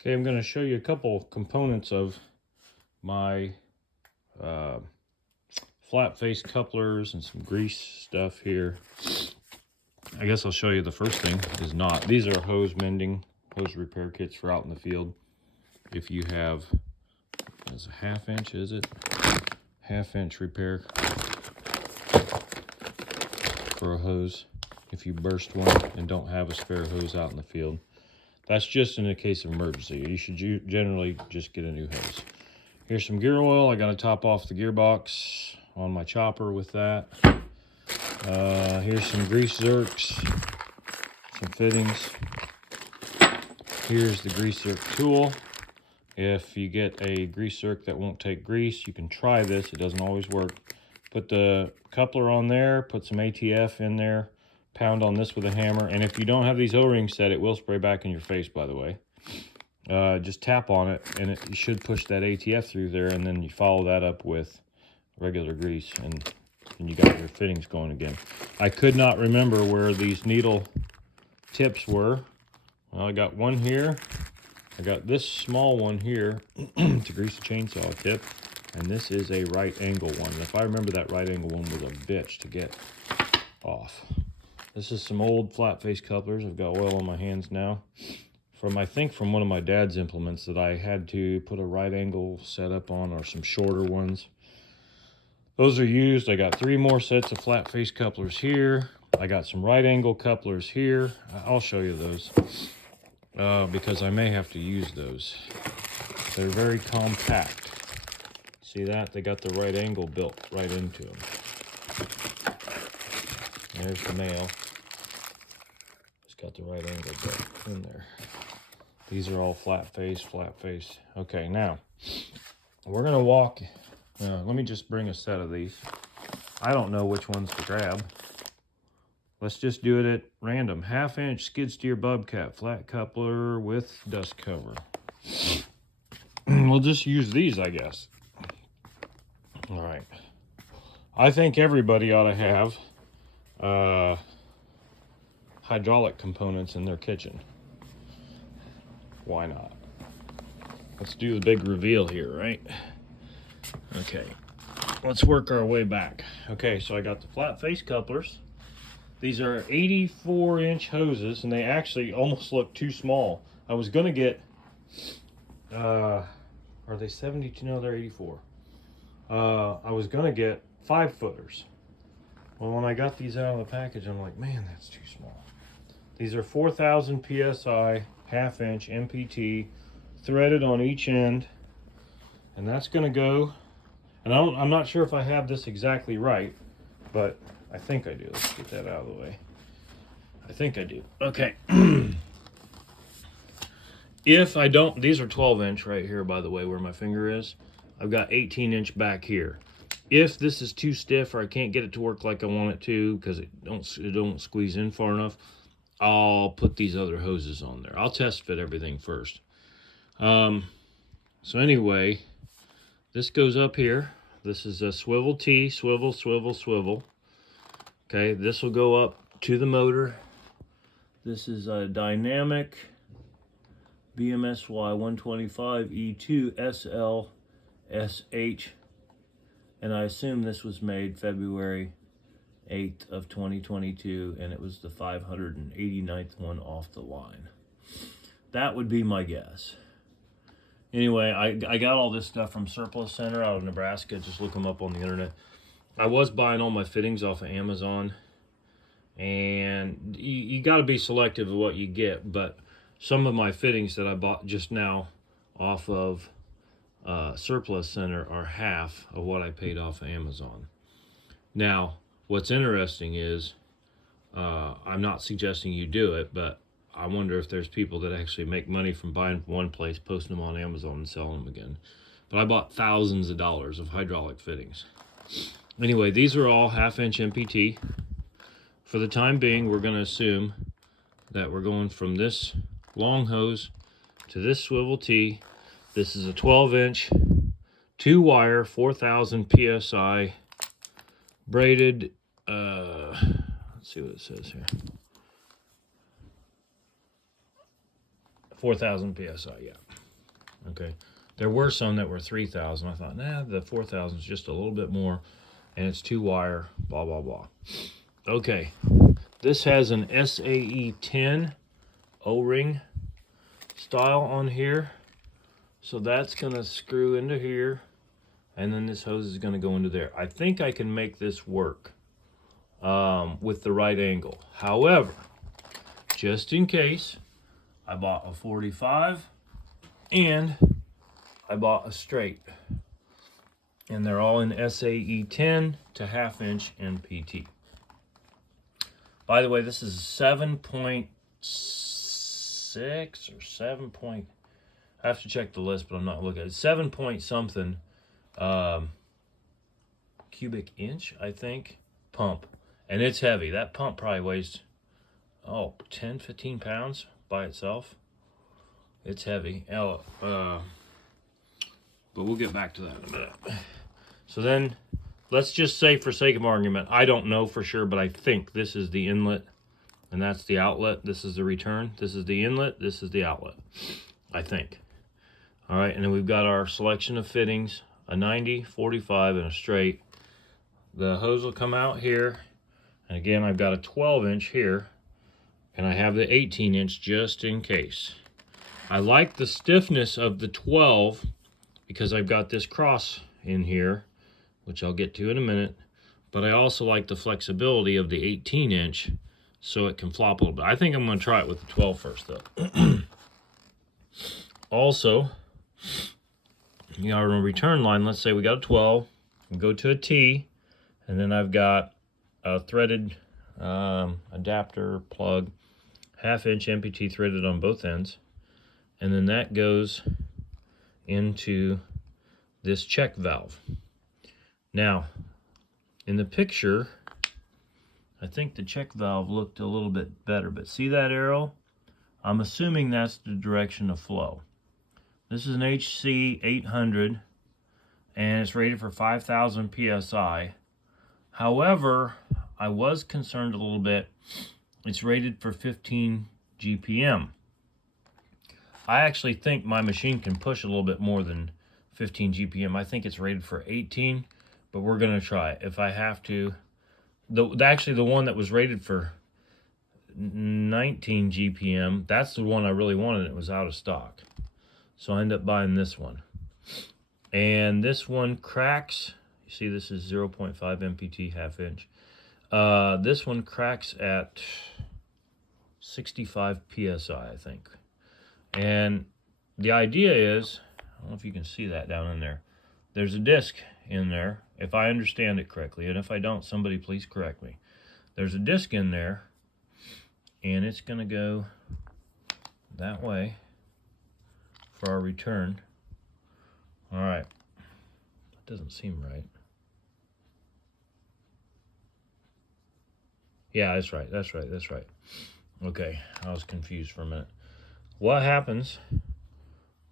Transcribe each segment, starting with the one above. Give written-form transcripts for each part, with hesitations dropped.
Okay, I'm going to show you a couple components of my flat face couplers and some grease stuff here. I guess I'll show you the first thing is not. These are hose repair kits for out in the field. If you have, it's a 1/2 inch, is it? 1/2 inch repair for a hose. If you burst one and don't have a spare hose out in the field. That's just in a case of emergency. You should generally just get a new hose. Here's some gear oil. I got to top off the gearbox on my chopper with that. Here's some grease zerks, some fittings. Here's the grease zerk tool. If you get a grease zerk that won't take grease, you can try this. It doesn't always work. Put the coupler on there, put some ATF in there, pound on this with a hammer. And if you don't have these O-rings set, it will spray back in your face, by the way. Just tap on it, and you should push that ATF through there, and then you follow that up with regular grease, and you got your fittings going again. I could not remember where these needle tips were. Well, I got one here. I got this small one here to grease the chainsaw tip, and this is a right angle one. And if I remember, that right angle one was a bitch to get off. This is some old flat face couplers. I've got oil on my hands now. I think from one of my dad's implements that I had to put a right angle setup on, or some shorter ones. Those are used. I got 3 more sets of flat face couplers here. I got some right angle couplers here. I'll show you those because I may have to use those. They're very compact. See that? They got the right angle built right into them. There's the nail. It's got the right angle built in there. These are all flat face. Okay, now we're gonna walk. Let me just bring a set of these. I don't know which ones to grab. Let's just do it at random. 1/2 inch skid steer bobcat flat coupler with dust cover. We'll just use these, I guess. All right. I think everybody ought to have hydraulic components in their kitchen. Why not? Let's do the big reveal here, right? Okay, let's work our way back. Okay, so I got the flat face couplers. These are 84-inch hoses, and they actually almost look too small. I was gonna get, are they 72? No, they're 84. I was gonna get 5-footers. Well, when I got these out of the package, I'm like, man, that's too small. These are 4,000 PSI, 1/2 inch MPT, threaded on each end, and that's going to go. And I'm not sure if I have this exactly right, but I think I do. Let's get that out of the way. I think I do. Okay. If I don't, these are 12-inch right here, by the way, where my finger is. I've got 18-inch back here. If this is too stiff or I can't get it to work like I want it to because it don't squeeze in far enough, I'll put these other hoses on there. I'll test fit everything first. So anyway, this goes up here. This is a swivel T, swivel. Okay, this will go up to the motor. This is a dynamic BMSY 125 E2 SLSH, and I assume this was made February 8th of 2022, and it was the 589th one off the line. That would be my guess. Anyway, I got all this stuff from Surplus Center out of Nebraska. Just look them up on the internet. I was buying all my fittings off of Amazon, and you got to be selective of what you get, but some of my fittings that I bought just now off of Surplus Center are half of what I paid off of Amazon. Now, what's interesting is, I'm not suggesting you do it, but I wonder if there's people that actually make money from buying from one place, posting them on Amazon, and selling them again. But I bought thousands of dollars of hydraulic fittings. Anyway, these are all 1/2 inch MPT. For the time being, we're going to assume that we're going from this long hose to this swivel T. This is a 12-inch, 2-wire, 4,000 PSI, braided, let's see what it says here. 4,000 PSI, yeah. Okay. There were some that were 3,000. I thought, nah, the 4,000 is just a little bit more, and it's 2-wire, blah, blah, blah. Okay. This has an SAE 10 O-ring style on here. So that's going to screw into here, and then this hose is going to go into there. I think I can make this work with the right angle. However, just in case, I bought a 45 and I bought a straight. And they're all in SAE 10 to 1/2 inch NPT. By the way, this is 7.6 or 7. I have to check the list, but I'm not looking at it. 7 point something cubic inch, I think, pump. And it's heavy. That pump probably weighs, 10, 15 pounds by itself. It's heavy. But we'll get back to that in a minute. So then, let's just say for sake of argument, I don't know for sure, but I think this is the inlet, and that's the outlet. This is the return. This is the inlet. This is the outlet, I think. All right, and then we've got our selection of fittings, a 90, 45, and a straight. The hose will come out here, and again, I've got a 12-inch here, and I have the 18-inch just in case. I like the stiffness of the 12 because I've got this cross in here, which I'll get to in a minute, but I also like the flexibility of the 18-inch so it can flop a little bit. I think I'm going to try it with the 12 first, though. Also, you know, our return line, let's say we got a 12, we go to a T, and then I've got a threaded adapter plug, 1/2 inch NPT threaded on both ends, and then that goes into this check valve. Now, in the picture, I think the check valve looked a little bit better, but see that arrow? I'm assuming that's the direction of flow. This is an HC 800, and it's rated for 5,000 PSI. However, I was concerned a little bit. It's rated for 15 GPM. I actually think my machine can push a little bit more than 15 GPM. I think it's rated for 18, but we're going to try it. If I have to, actually the one that was rated for 19 GPM, that's the one I really wanted. It was out of stock. So I ended up buying this one. And this one cracks. You see this is 0.5 MPT 1/2 inch. This one cracks at 65 PSI, I think. And the idea is, I don't know if you can see that down in there. There's a disc in there, if I understand it correctly. And if I don't, somebody please correct me. There's a disc in there, and it's going to go that way for our return. All right. That doesn't seem right. Yeah, that's right. That's right. That's right. Okay, I was confused for a minute. What happens,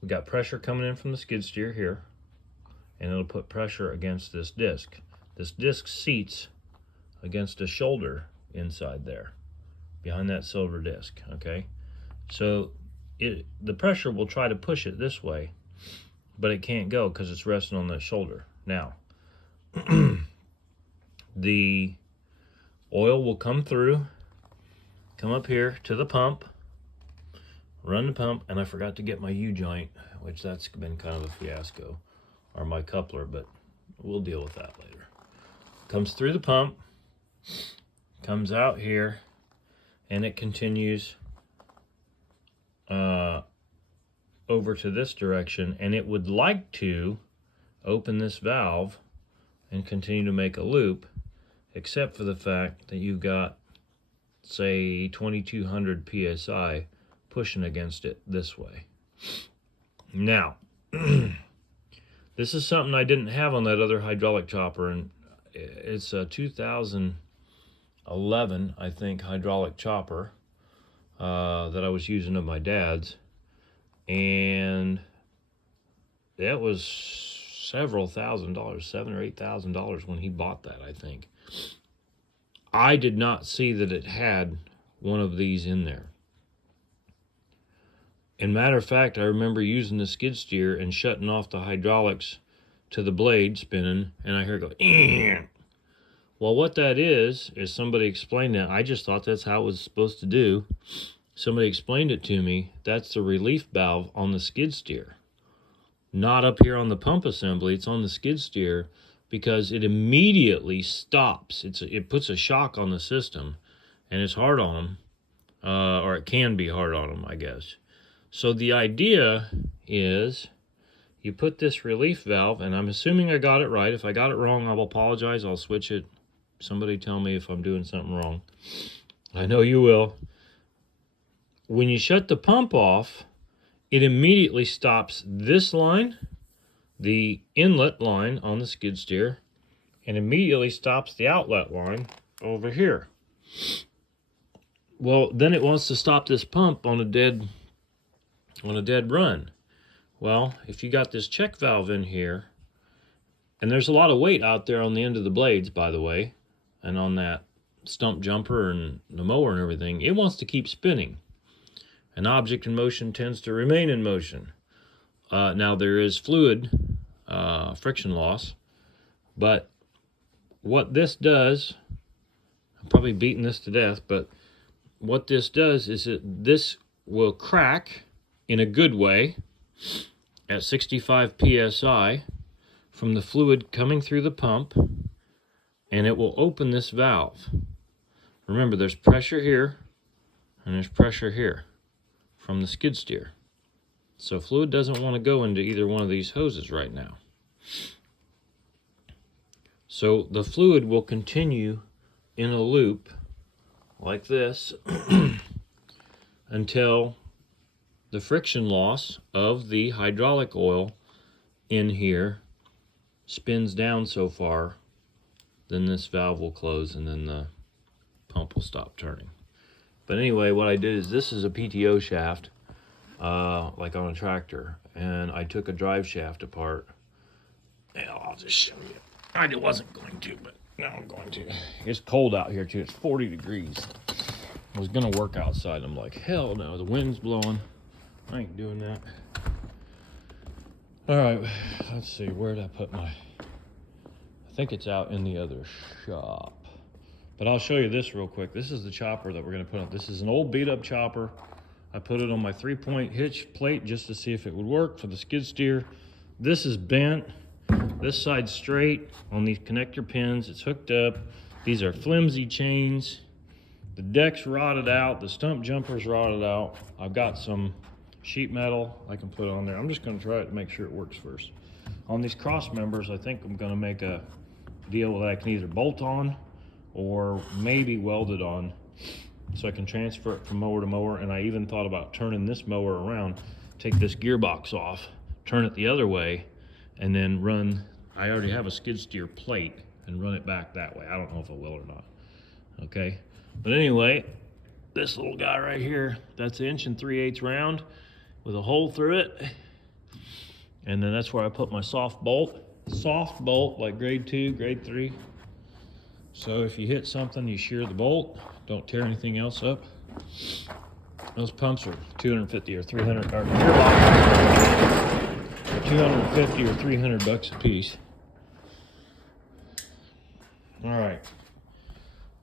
we got pressure coming in from the skid steer here, and it'll put pressure against this disc. This disc seats against a shoulder inside there, behind that silver disc, okay? So the pressure will try to push it this way, but it can't go because it's resting on that shoulder. Now, the oil will come through, come up here to the pump, run the pump, and I forgot to get my U-joint, which that's been kind of a fiasco, or my coupler, but we'll deal with that later. Comes through the pump, comes out here, and it continues over to this direction, and it would like to open this valve and continue to make a loop, except for the fact that you've got, say, 2200 PSI pushing against it this way. Now, this is something I didn't have on that other hydraulic chopper, and it's a 2011, I think, hydraulic chopper that I was using of my dad's, and that was several $1,000s, $7,000 or $8,000 when he bought that, I think. I did not see that it had one of these in there. And matter of fact, I remember using the skid steer and shutting off the hydraulics to the blade spinning, and I hear it go, "Eeeh." Well, what that is somebody explained that. I just thought that's how it was supposed to do. Somebody explained it to me. That's the relief valve on the skid steer. Not up here on the pump assembly, it's on the skid steer, because it immediately stops. It puts a shock on the system, and it's hard on them, or it can be hard on them, I guess. So the idea is you put this relief valve, and I'm assuming I got it right. If I got it wrong, I'll apologize. I'll switch it. Somebody tell me if I'm doing something wrong. I know you will. When you shut the pump off, it immediately stops this line, the inlet line on the skid steer, and immediately stops the outlet line over here. Well, then it wants to stop this pump on a dead run. Well, if you got this check valve in here, and there's a lot of weight out there on the end of the blades, by the way, and on that stump jumper and the mower and everything, it wants to keep spinning. An object in motion tends to remain in motion. Now there is fluid friction loss, but what this does, I'm probably beating this to death, but what this does is this will crack in a good way at 65 psi from the fluid coming through the pump, and it will open this valve. Remember, there's pressure here and there's pressure here from the skid steer. So fluid doesn't want to go into either one of these hoses right now. So the fluid will continue in a loop like this until the friction loss of the hydraulic oil in here spins down so far, then this valve will close and then the pump will stop turning. But anyway, what I did is, this is a PTO shaft, like on a tractor, and I took a drive shaft apart. And I'll just show you. I wasn't going to, but now I'm going to. It's cold out here too. It's 40 degrees. I was gonna work outside. I'm like, hell no, the wind's blowing. I ain't doing that. All right, let's see, where did I put my, I think it's out in the other shop. But I'll show you this real quick. This is the chopper that we're gonna put on. This is an old beat up chopper. I put it on my 3-point hitch plate just to see if it would work for the skid steer. This is bent. This side's straight on these connector pins. It's hooked up. These are flimsy chains. The deck's rotted out. The stump jumper's rotted out. I've got some sheet metal I can put on there. I'm just gonna try it to make sure it works first. On these cross members, I think I'm gonna make a deal that I can either bolt on or maybe weld it on so I can transfer it from mower to mower. And I even thought about turning this mower around, take this gearbox off, turn it the other way, and then run, I already have a skid steer plate, and run it back that way. I don't know if I will or not, okay? But anyway, this little guy right here, that's 1 3/8 round with a hole through it. And then that's where I put my soft bolt like grade 2, grade 3. So if you hit something, you shear the bolt, don't tear anything else up. Those pumps are 250 or 300, or gearboxes are 250 or 300 bucks a piece. All right,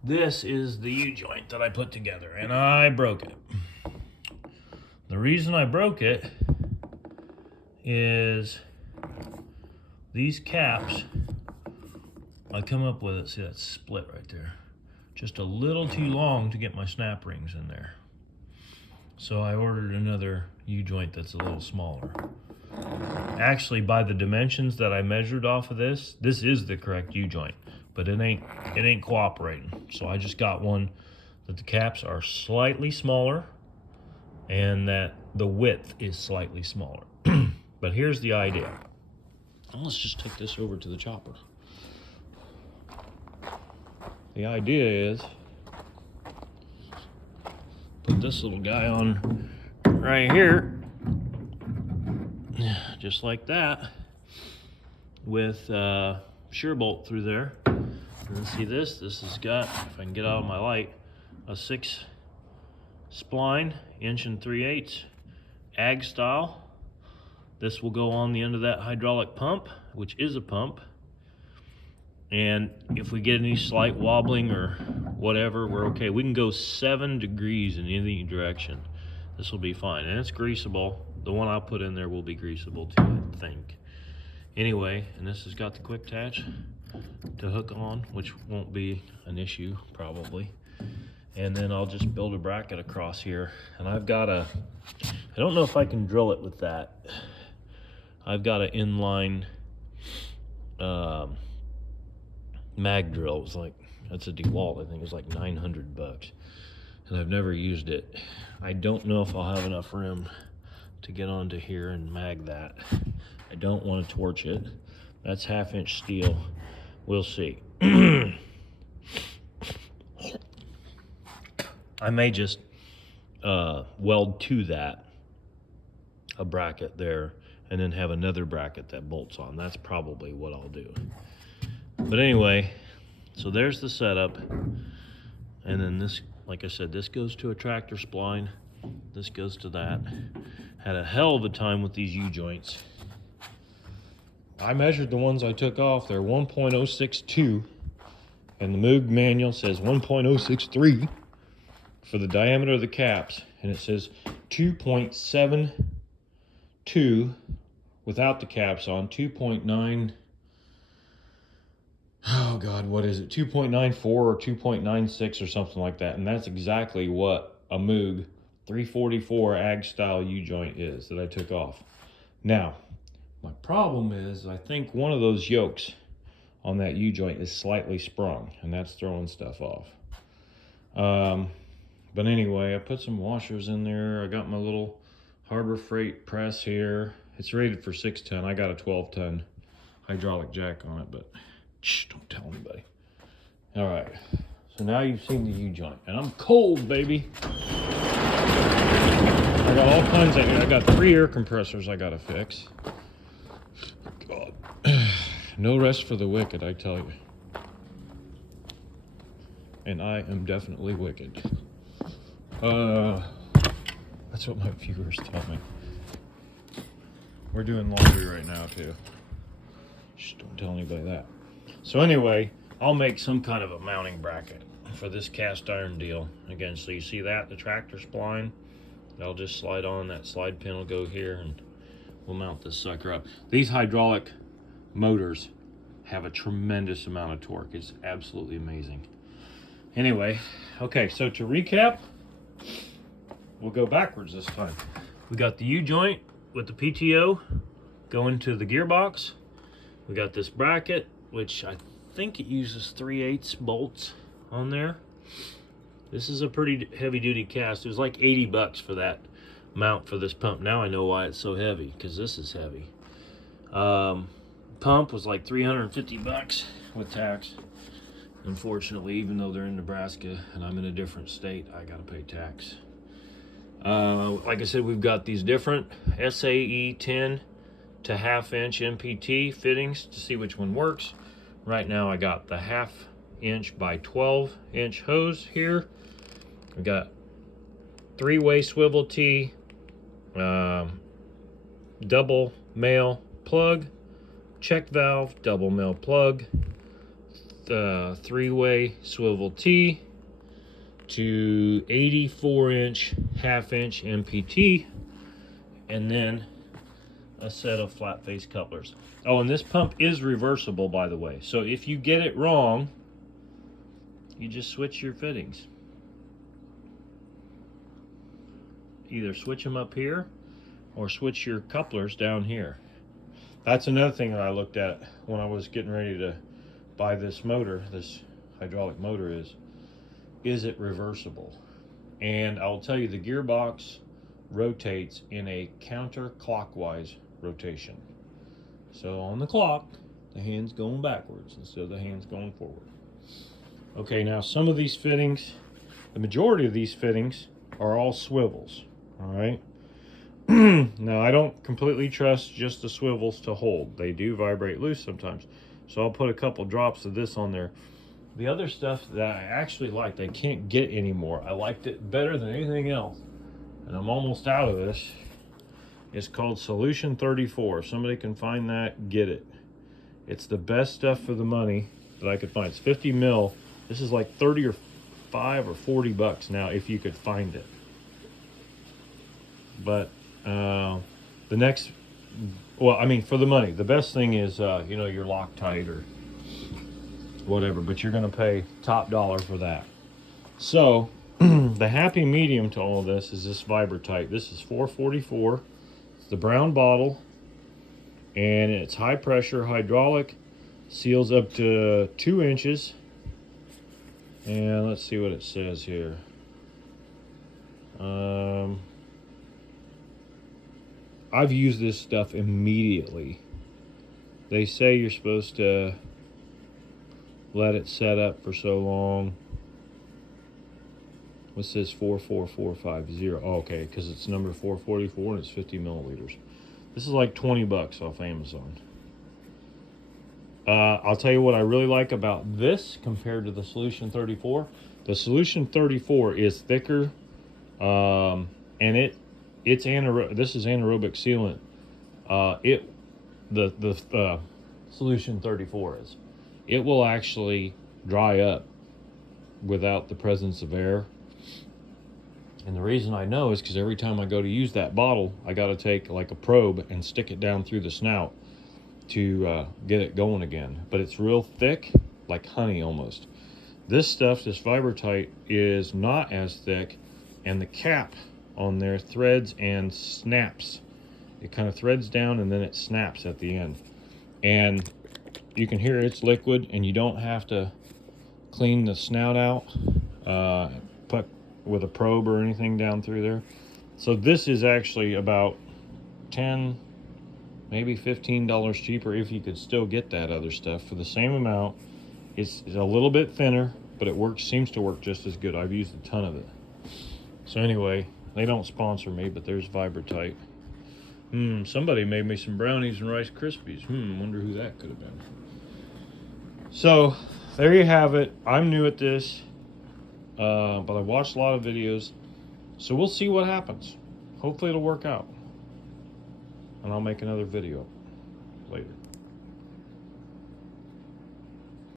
this is the U-joint that I put together, and I broke it. The reason I broke it is these caps, I come up with it, see that split right there, just a little too long to get my snap rings in there. So I ordered another U-joint that's a little smaller. Actually, by the dimensions that I measured off of this is the correct U-joint, but it ain't cooperating. So I just got one that the caps are slightly smaller and that the width is slightly smaller. But here's the idea. Let's just take this over to the chopper. The idea is put this little guy on right here, just like that, with shear bolt through there. And see this has got, if I can get out of my light, a 6 spline, 1 3/8, ag style. This will go on the end of that hydraulic pump, which is a pump. And if we get any slight wobbling or whatever, we're okay. We can go 7 degrees in any direction. This will be fine. And it's greasable. The one I put in there will be greasable too, I think. Anyway, and this has got the quick attach to hook on, which won't be an issue probably. And then I'll just build a bracket across here. And I've got I don't know if I can drill it with that. I've got an inline mag drill. It was like, that's a DeWalt, I think it was like 900 bucks. And I've never used it. I don't know if I'll have enough room to get onto here and mag that. I don't want to torch it. That's 1/2 inch steel. We'll see. I may just weld to that a bracket there and then have another bracket that bolts on. That's probably what I'll do. But anyway, so there's the setup. And then this, like I said, this goes to a tractor spline. This goes to that. Had a hell of a time with these U-joints. I measured the ones I took off. They're 1.062. And the Moog manual says 1.063 for the diameter of the caps. And it says 2.72 without the caps on, 2.9. Oh God, what is it? 2.94 or 2.96 or something like that. And that's exactly what a Moog 344 ag style U-joint is that I took off. Now, my problem is I think one of those yokes on that U-joint is slightly sprung, and that's throwing stuff off. But anyway, I put some washers in there. I got my little Harbor Freight press here. It's rated for 6-ton. I got a 12-ton hydraulic jack on it, but shh, don't tell anybody. All right, so now you've seen the U-joint, and I'm cold, baby. I got all kinds of, I got 3 air compressors I gotta fix. God, no rest for the wicked, I tell you. And I am definitely wicked. That's what my viewers tell me. We're doing laundry right now too. Just don't tell anybody that. So anyway, I'll make some kind of a mounting bracket for this cast iron deal. Again, so you see that, the tractor spline, I'll just slide on, that slide pin will go here and we'll mount this sucker up. These hydraulic motors have a tremendous amount of torque. It's absolutely amazing. Anyway, okay, so to recap, we'll go backwards this time. We got the U-joint with the PTO going to the gearbox. We got this bracket, which I think it uses 3/8 bolts on there. This is a pretty heavy duty cast. It was like 80 bucks for that mount for this pump. Now I know why it's so heavy, because this is heavy. Pump was like 350 bucks with tax. Unfortunately, even though they're in Nebraska and I'm in a different state, I gotta pay tax. Like I said, we've got these different SAE 10 to 1/2 inch MPT fittings to see which one works. Right now I got the 1/2 inch by 12 inch hose here. We got 3-way swivel T, double male plug, check valve, double male plug, 3-way swivel T to 84 inch 1/2 inch MPT, and then a set of flat face couplers. Oh, and this pump is reversible, by the way. So if you get it wrong, you just switch your fittings. Either switch them up here or switch your couplers down here. That's another thing that I looked at when I was getting ready to buy this motor, this hydraulic motor, is it reversible? And I'll tell you, the gearbox rotates in a counterclockwise rotation. So on the clock, the hand's going backwards instead of the hand's going forward. Okay, now some of these fittings, the majority of these fittings are all swivels, all right? Now, I don't completely trust just the swivels to hold. They do vibrate loose sometimes. So I'll put a couple drops of this on there. The other stuff that I actually liked, I can't get anymore. I liked it better than anything else. And I'm almost out of this. It's called Solution 34. If somebody can find that, get it. It's the best stuff for the money that I could find. It's 50 mil. This is like 30 or 5 or 40 bucks now if you could find it. But the next, well, I mean, for the money, the best thing is, you know, your Loctite or whatever, but you're going to pay top dollar for that. So the happy medium to all of this is this Vibrotite. This is 444. It's the brown bottle, and it's high pressure hydraulic, seals up to 2 inches. And let's see what it says here. I've used this stuff immediately. They say you're supposed to let it set up for so long. What says 44450? Oh, okay, because it's number 444 and it's 50 milliliters. This is like 20 bucks off Amazon. I'll tell you what I really like about this compared to the Solution 34. The Solution 34 is thicker, and this is anaerobic sealant. The Solution 34 is. It will actually dry up without the presence of air. And the reason I know is because every time I go to use that bottle, I got to take like a probe and stick it down through the snout to get it going again. But it's real thick, like honey almost. This stuff, this Vibrotite, is not as thick, and the cap on there threads and snaps. It kind of threads down and then it snaps at the end. And you can hear it's liquid, and you don't have to clean the snout out, put with a probe or anything down through there. So this is actually about $10, maybe $15 cheaper if you could still get that other stuff for the same amount. It's a little bit thinner, but it seems to work just as good. I've used a ton of it. So anyway, they don't sponsor me, but there's Vibrotite. Somebody made me some brownies and Rice Krispies. Wonder who that could have been. So there you have it. I'm new at this, but I watched a lot of videos, so we'll see what happens. Hopefully it'll work out, and I'll make another video later.